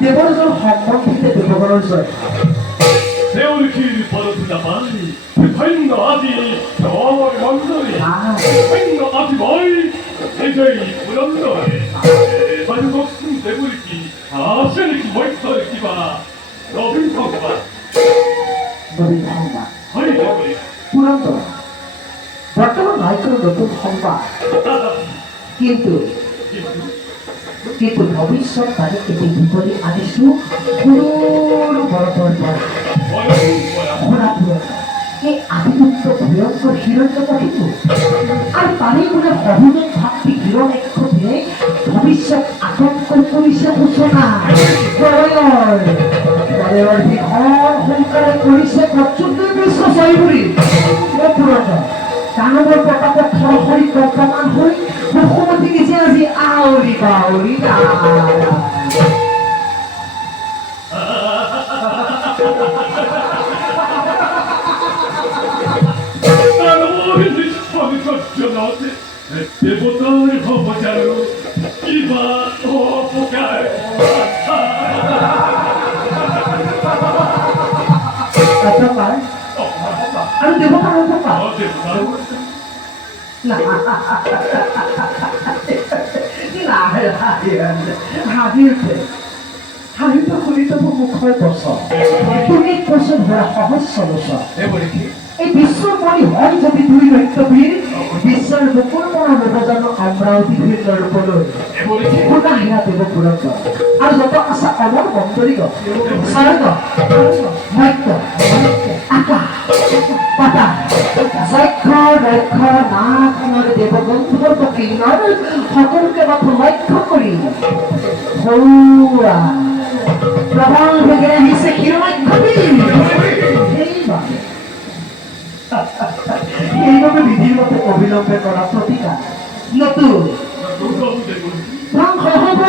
대본에서 헌법인데 대법원을 세월 길 버릇이다만 회인도 아직 정말 완전히 회인도 아직 멀리 대저히 불안도에 만족 승대불기 아시아니기 멀터기바 너빈 성바 너빈 성바 아니 대불이 불안도 বর্তমান নায়িকার নতুন সংবাদ কিন্তু কিন্তু ভবিষ্যৎ তাদের এটি বিপরীত আদেশ পুরো বড় এই আদিত্য ভয়ঙ্কর হিরণ্যকশিপু আর তারই মনে অভিনয় ভাবটি হিরণ্যক্ষ দিয়ে ভবিষ্যৎ আতঙ্ক করিছে সূচনা সংকারে করিছে প্রচুর বিশ্ব জয়গুৰি পুরনো দানৱৰ প্ৰতাপত সৰসৰি বৰ্তমান হৈ মুখ্যমন্ত্ৰী নিজে আজি আউৰি বাউৰি Devotar Homojaru, Iva Homokai. Apa? Ano devotar Homokai? Oh, devotar. হাঁহিটো শুনিতো মোৰ মুখৰ বছৰ তুমি কৈছে ধৰা সহজ সমস্যা এই বিশ্বৰ মণি হয় যদি দুই নৃত্যবীৰ বিশ্বৰ মুকুল মনৰ নৱজানো অমৰাৱতী বীৰ ৰূপলৈ পুনা হিৰা দেৱ পুৰন্ত আৰু যত আছে অমৰ মন্দৰিক স্বৰ্গ মধ্য আকাশ পাতাল যক্ষ দক্ষ নানাখনৰ দেৱবন্ধুৰ কিৰণৰ সকলোকে মাথো লক্ষ্য কৰি সৰুৱা প্রবল বেগে আহিছে হিরণ্যকশিপু এইভাবে বিধির মতে অবিলম্বে করা প্রতিকার নতুন ধ্বংস হব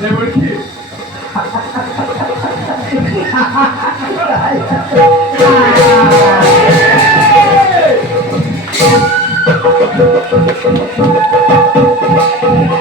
대물키 아,